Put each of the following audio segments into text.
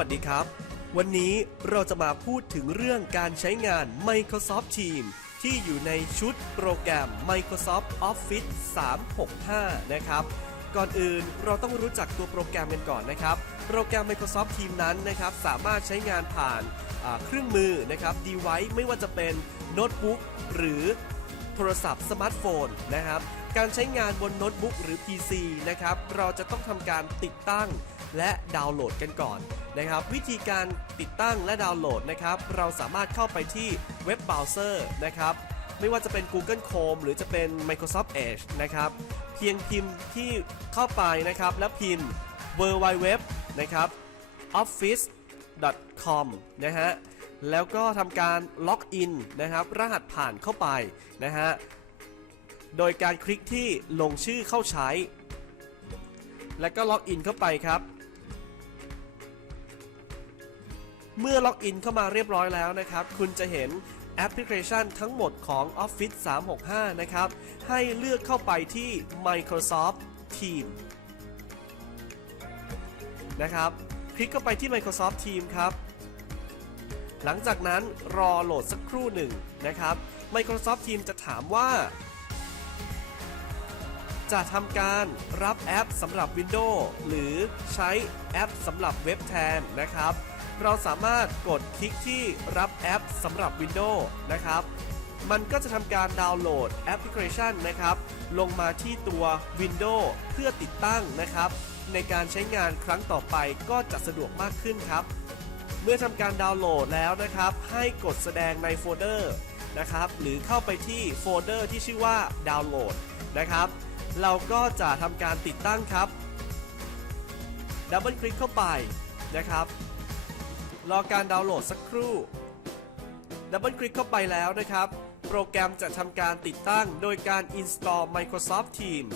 สวัสดีครับ วันนี้เราจะมาพูดถึงเรื่องการใช้งาน Microsoft Teams ที่อยู่ในชุดโปรแกรม Microsoft Office 365 นะครับ ก่อนอื่นเราต้องรู้จักตัวโปรแกรมกันก่อนนะครับ โปรแกรม Microsoft Teams นั้นนะครับ สามารถใช้งานผ่านเครื่องมือนะครับ device ไม่ว่าจะเป็นโน้ตบุ๊กหรือโทรศัพท์สมาร์ทโฟนนะครับ การใช้งานบนโน้ตบุ๊กหรือ PC นะครับ เราจะต้องทำการติดตั้ง และดาวน์โหลดกันก่อนนะครับ วิธีการติดตั้งและดาวน์โหลดนะครับ เราสามารถเข้าไปที่เว็บเบราว์เซอร์นะครับ ไม่ว่าจะเป็น Google Chrome หรือจะเป็น Microsoft Edge นะครับ เพียงพิมพ์ที่เข้าไปนะครับ แล้วพิมพ์ w w w นะครับ office com นะฮะ แล้วก็ทำการล็อกอินนะครับ รหัสผ่านเข้าไปนะฮะ โดยการคลิกที่ลงชื่อเข้าใช้ แล้วก็ล็อกอินเข้าไปครับ เมื่อล็อกอินเข้ามาเรียบร้อยแล้วนะครับ คุณจะเห็นแอปพลิเคชันทั้งหมดของ Office 365 นะครับ ให้เลือกเข้าไปที่ Microsoft Teams นะครับ คลิกเข้าไปที่ Microsoft Teams ครับ หลังจากนั้นรอโหลดสักครู่หนึ่งนะครับ Microsoft Teams จะถามว่า จะทำการรับแอปสำหรับ Windows หรือใช้แอปสำหรับเว็บแทนนะครับ เราสามารถกดคลิกที่รับแอปสำหรับ Windows นะครับ มันก็จะทำการดาวน์โหลดแอปพลิเคชันนะครับ ลงมาที่ตัว Windows เพื่อติดตั้งนะครับ ในการใช้งานครั้งต่อไปก็จะสะดวกมากขึ้นครับ เมื่อทำการดาวน์โหลดแล้วนะครับ ให้กดแสดงในโฟลเดอร์นะครับ หรือเข้าไปที่โฟลเดอร์ที่ชื่อว่าดาวน์โหลดนะครับ เราก็จะทำการติดตั้งครับดับเบิลคลิกเข้าไปนะครับ รอการดาวน์โหลดสักครู่ดับเบิลคลิกเข้าไปแล้วนะครับ โปรแกรมจะทำการติดตั้งโดยการ install Microsoft Teams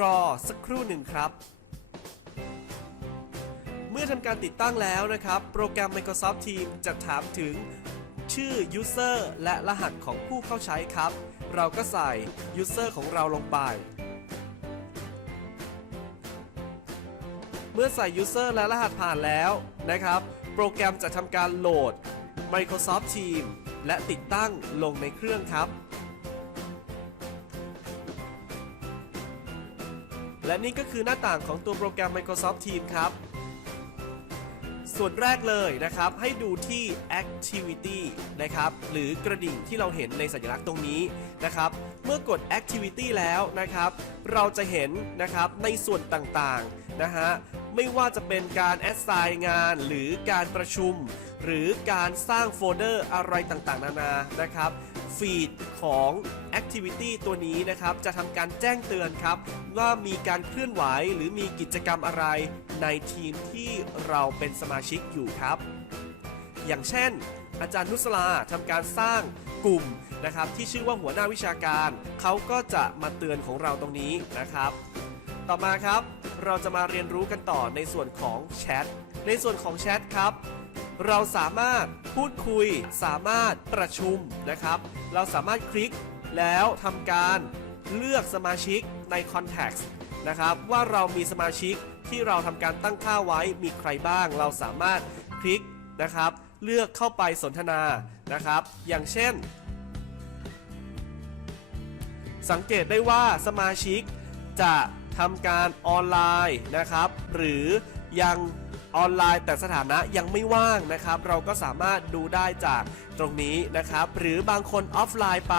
รอสักครู่หนึ่งครับ เมื่อทำการติดตั้งแล้วนะครับ โปรแกรม Microsoft Teams จะถามถึงชื่อ User และรหัสของผู้เข้าใช้ครับ เราก็ใส่ User ของเราลงไป เมื่อใส่ User และรหัสผ่านแล้วนะครับ โปรแกรมจะทำการโหลด Microsoft Teams และติดตั้งลงในเครื่องครับ และนี่ก็คือหน้าต่างของตัวโปรแกรม Microsoft Teams ครับ ส่วนแรกเลยนะครับ ให้ดูที่ Activity นะครับ หรือกระดิ่งที่เราเห็นในสัญลักษณ์ตรงนี้นะครับ เมื่อกด Activity แล้วนะครับ เราจะเห็นนะครับในส่วนต่างๆนะฮะ ไม่ว่าจะเป็นการ assign งานหรือการประชุม หรือการสร้างโฟลเดอร์อะไรต่างๆ นานานะครับฟีดของ Activity ตัวนี้นะครับจะทำการแจ้งเตือนครับ ว่ามีการเคลื่อนไหวหรือมีกิจกรรมอะไรในทีมที่เราเป็นสมาชิกอยู่ครับ อย่างเช่น อาจารย์นุสลาทำการสร้างกลุ่มนะครับที่ชื่อว่าหัวหน้าวิชาการ เขาก็จะมาเตือนของเราตรงนี้นะครับ ต่อมาครับ เราจะมาเรียนรู้กันต่อในส่วนของแชท ในส่วนของแชทครับ เราสามารถพูดคุย สามารถประชุมนะครับ เราสามารถคลิกแล้วทำการเลือกสมาชิกใน Context นะครับว่าเรามีสมาชิกที่เราทำการตั้งค่าไว้มีใครบ้าง เราสามารถคลิกนะครับ เลือกเข้าไปสนทนานะครับ อย่างเช่น สังเกตได้ว่าสมาชิกจะ ทำการออนไลน์นะครับ หรือยังออนไลน์แต่สถานะยังไม่ว่างนะครับ เราก็สามารถดูได้จากตรงนี้นะครับ หรือบางคนออฟไลน์ไป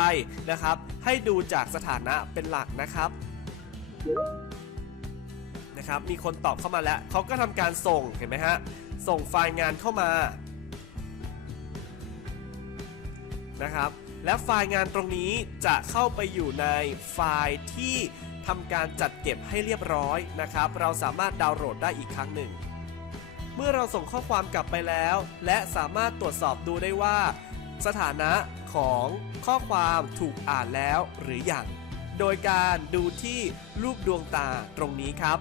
นะครับ ให้ดูจากสถานะเป็นหลักนะครับนะครับ มีคนตอบเข้ามาแล้วเขาก็ทำการส่งเห็นไหมฮะส่งไฟล์งานเข้ามานะครับ และไฟล์งานตรงนี้จะเข้าไปอยู่ในไฟล์ที่ ทำการจัดเก็บให้เรียบร้อยนะครับ เราสามารถดาวน์โหลดได้อีกครั้งหนึ่ง เมื่อเราส่งข้อความกลับไปแล้ว และสามารถตรวจสอบดูได้ว่า สถานะของข้อความถูกอ่านแล้วหรืออยัง โดยการดูที่รูปดวงตาตรงนี้ครับ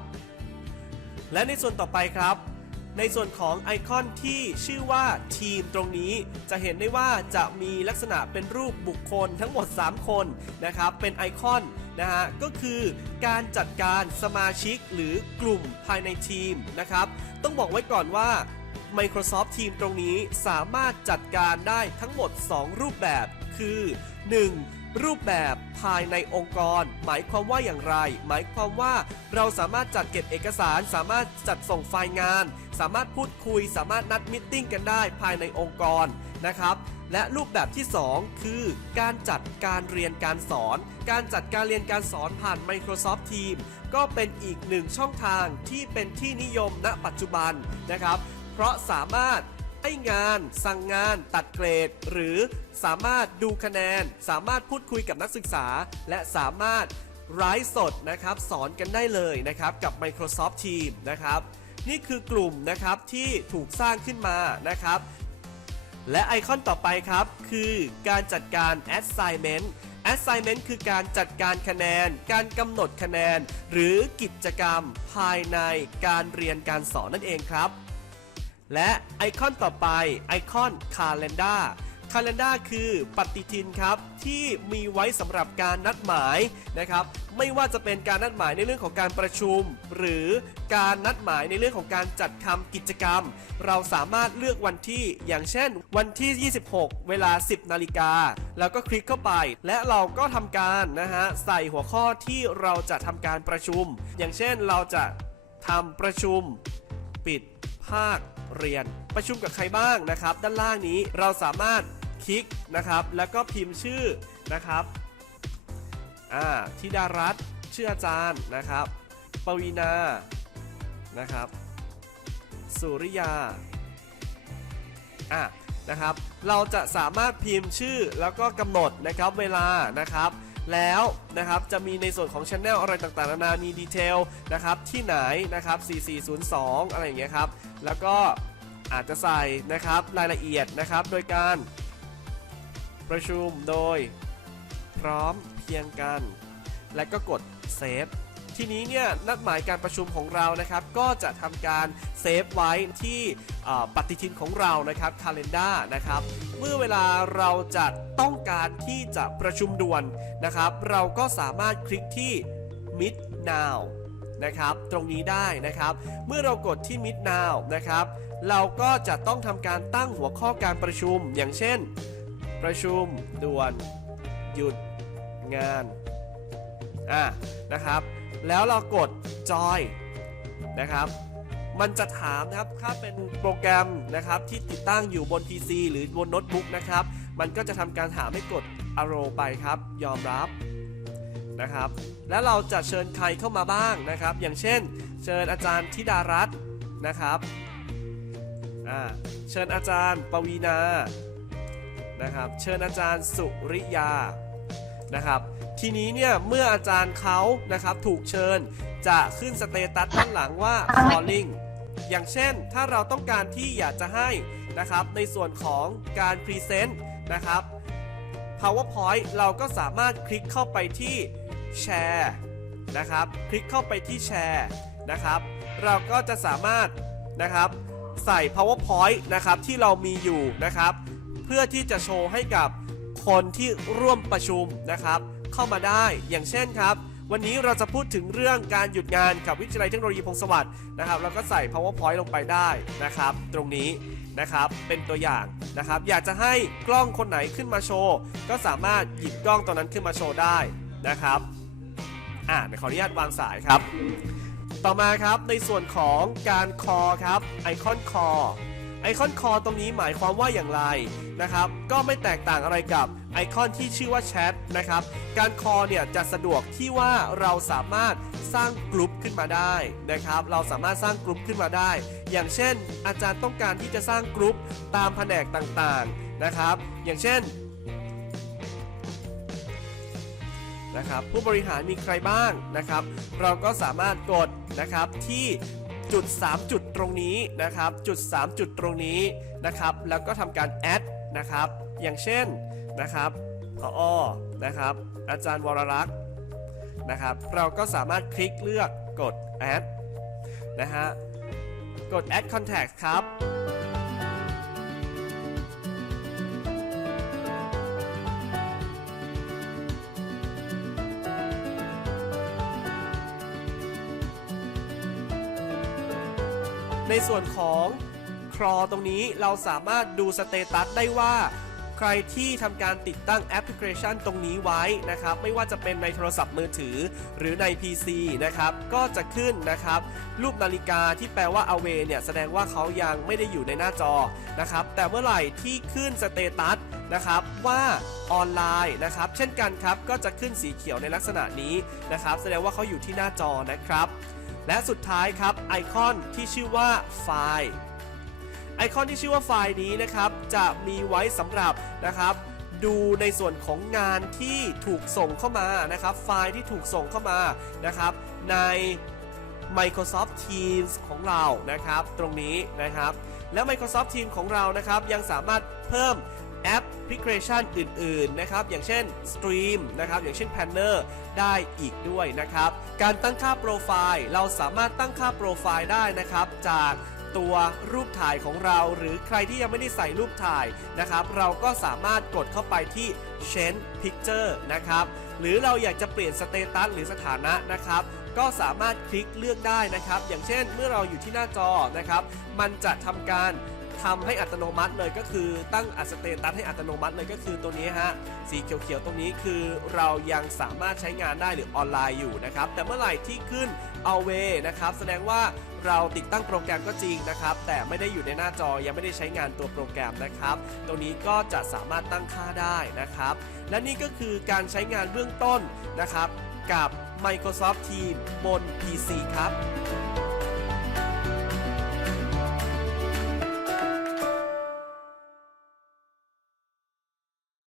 และในส่วนต่อไปครับ ในส่วนของไอคอนที่ชื่อว่าทีมตรงนี้ จะเห็นได้ว่าจะมีลักษณะเป็นรูปบุคคลทั้งหมด 3 คนนะครับ เป็นไอคอนนะฮะก็คือการจัดการสมาชิกหรือกลุ่มภายในทีมนะครับ ต้องบอกไว้ก่อนว่า Microsoft Teams ตรงนี้สามารถจัดการได้ทั้งหมด 2 รูปแบบ คือ 1. รูปแบบภายในองค์กร หมายความว่าอย่างไร หมายความว่าเราสามารถจัดเก็บเอกสาร สามารถจัดส่งไฟล์งาน สามารถพูดคุย สามารถนัดมิทติ้งกันได้ภายในองค์กรนะครับและรูปแบบที่ 2 คือการจัดการเรียนการสอน การจัดการเรียนการสอนผ่าน Microsoft Teams ก็เป็นอีกหนึ่งช่องทางที่เป็นที่นิยมณปัจจุบันนะครับ เพราะสามารถให้งาน สั่งงาน ตัดเกรด หรือสามารถดูคะแนน สามารถพูดคุยกับนักศึกษา และสามารถไลฟ์สดนะครับ สอนกันได้เลยนะครับกับ Microsoft Teams นะครับ นี่คือกลุ่มนะครับที่ถูกสร้างขึ้นมานะครับ และไอคอนต่อไปครับคือการจัดการ assignment assignment คือการจัดการคะแนน การกำหนดคะแนน หรือกิจกรรมภายในการเรียนการสอนนั่นเองครับ และไอคอนต่อไปไอคอน Calendar Calendar คือปฏิทินครับที่มีไว้สำหรับการนัดหมายนะครับไม่ว่าจะเป็นการนัดหมายในเรื่องของการประชุม หรือการนัดหมายในเรื่องของการจัดทำกิจกรรม เราสามารถเลือกวันที่อย่างเช่น วันที่ 26 เวลา 10 นาฬิกา แล้วก็คลิกเข้าไป และเราก็ทำการนะฮะใส่หัวข้อที่เราจะทำการประชุม อย่างเช่นเราจะทำประชุม ปิดภาคเรียน ประชุมกับใครบ้างนะครับ ด้านล่างนี้เราสามารถ คลิกนะครับ แล้วก็พิมพ์ชื่อนะครับอ่าธิดารัตน์ชื่ออาจารย์นะครับปวีนานะครับ สุริยาอะนะครับ เราจะสามารถพิมพ์ชื่อแล้วก็กำหนดนะครับเวลานะครับ แล้วนะครับจะมีในส่วนของ Channel อะไรต่างๆนานามีดีเทลนะครับที่ไหนนะครับ 4402 อะไรอย่างเงี้ยครับ แล้วก็อาจจะใส่นะครับรายละเอียดนะครับ โดยการ ประชุมโดย พร้อมเพียงกัน และก็กดเซฟทีนี้เนี่ยนัดหมายการประชุมของเรานะครับ ก็จะทำการเซฟไว้ที่ปฏิทินของเรานะครับ Calendar นะครับ เมื่อเวลาเราจะต้องการที่จะประชุมด่วนนะครับ เราก็สามารถคลิกที่ Meet Now นะครับตรงนี้ได้นะครับ เมื่อเรากดที่ Meet Now นะครับ เราก็จะต้องทำการตั้งหัวข้อการประชุมอย่างเช่น ประชุมด่วน หยุดงาน อะนะครับ แล้วเรากดจอยนะครับ มันจะถามนะครับถ้าเป็นโปรแกรมนะครับที่ติดตั้งอยู่บน PC หรือบนโน้ตบุ๊กนะครับ มันก็จะทำการถามให้กด arrow ไปครับ ยอมรับนะครับ แล้วเราจะเชิญใครเข้ามาบ้างนะครับ อย่างเช่น เชิญอาจารย์ธิดารัตน์นะครับเชิญอาจารย์ปวีนา นะครับ เชิญอาจารย์สุริยานะครับ ทีนี้เนี่ยเมื่ออาจารย์เขานะครับถูกเชิญจะขึ้นสเตตัสด้านหลังว่า calling อย่างเช่นถ้าเราต้องการที่อยากจะให้นะครับในส่วนของการพรีเซนต์นะครับ PowerPoint เราก็สามารถคลิกเข้าไปที่แชร์นะครับ คลิกเข้าไปที่แชร์นะครับ เราก็จะสามารถนะครับใส่ PowerPoint นะครับที่เรามีอยู่นะครับ เพื่อที่จะโชว์ให้กับคนที่ร่วมประชุมนะครับ เข้ามาได้อย่างเช่นครับ วันนี้เราจะพูดถึงเรื่องการหยุดงานกับวิทยาลัยเทคโนโลยีพงศวัสด์นะครับแล้วก็ใส่ powerpoint ลงไปได้นะครับ ตรงนี้นะครับเป็นตัวอย่างนะครับ อยากจะให้กล้องคนไหนขึ้นมาโชว์ก็สามารถหยิบกล้องตัวนั้นขึ้นมาโชว์ได้นะครับอ่าเดี๋ยวขออนุญาตวางสายครับ ต่อมาครับในส่วนของการคอครับไอคอนคอ ไอคอนคอตรงนี้หมายความว่าอย่างไรนะครับ ก็ไม่แตกต่างอะไรกับไอคอนที่ชื่อว่าแชทนะครับ การคอเนี่ยจะสะดวกที่ว่าเราสามารถสร้างกลุ่มขึ้นมาได้นะครับ เราสามารถสร้างกลุ่มขึ้นมาได้ อย่างเช่น อาจารย์ต้องการที่จะสร้างกลุ่มตามแผนกต่างๆนะครับ อย่างเช่นนะครับผู้บริหารมีใครบ้างนะครับ เราก็สามารถกดนะครับที่ จุด 3 จุดตรงนี้นะครับ จุด 3 จุดตรงนี้นะครับ แล้วก็ทำการแอดนะครับ อย่างเช่นนะครับพออนะครับ อาจารย์วรรักษ์นะครับ เราก็สามารถคลิกเลือกกดแอดนะฮะ กด add contact ครับ ในส่วนของครอตรงนี้เราสามารถดูสเตตัสได้ว่า ใครที่ทำการติดตั้งแอปพลิเคชันตรงนี้ไว้นะครับ ไม่ว่าจะเป็นในโทรศัพท์มือถือหรือใน PC นะครับ ก็จะขึ้นนะครับ รูปนาฬิกาที่แปลว่า away เนี่ย แสดงว่าเขายังไม่ได้อยู่ในหน้าจอนะครับ แต่เมื่อไหร่ที่ขึ้นสเตตัสนะครับว่าออนไลน์นะครับ เช่นกันครับก็จะขึ้นสีเขียวในลักษณะนี้นะครับ แสดงว่าเขาอยู่ที่หน้าจอนะครับ และสุดท้ายครับไอคอนที่ชื่อว่าไฟล์ไอคอนที่ชื่อว่าไฟล์นี้นะครับจะมีไว้สำหรับนะครับดูในส่วนของงานที่ถูกส่งเข้ามานะครับ ไฟล์ที่ถูกส่งเข้ามานะครับ ใน Microsoft Teams ของเรานะครับ ตรงนี้นะครับ แล้ว Microsoft Teams ของเรานะครับยังสามารถเพิ่ม แอปพลิเคชันอื่นๆนะครับ อย่างเช่น Stream นะครับ อย่างเช่น Planner ได้อีกด้วยนะครับ การตั้งค่าโปรไฟล์เราสามารถตั้งค่าโปรไฟล์ได้นะครับ จากตัวรูปถ่ายของเรา หรือใครที่ยังไม่ได้ใส่รูปถ่ายนะครับ เราก็สามารถกดเข้าไปที่ Change Picture นะครับ หรือเราอยากจะเปลี่ยนสเตตัสหรือสถานะนะครับก็สามารถคลิกเลือกได้นะครับ อย่างเช่นเมื่อเราอยู่ที่หน้าจอนะครับ มันจะทำการ ทำให้อัตโนมัติเลยก็คือตั้งอัสเตตัสให้อัตโนมัติเลยก็คือตัวนี้ฮะสีเขียวๆตรงนี้คือเรายังสามารถใช้งานได้หรือออนไลน์อยู่นะครับแต่เมื่อไหร่ที่ขึ้น away นะครับแสดงว่าเราติดตั้งโปรแกรมก็จริงนะครับ แต่ไม่ได้อยู่ในหน้าจอยังไม่ได้ใช้งานตัวโปรแกรมนะครับ ตรงนี้ก็จะสามารถตั้งค่าได้นะครับ และนี่ก็คือการใช้งานเบื้องต้นนะครับ กับ Microsoft Teams บน PC ครับ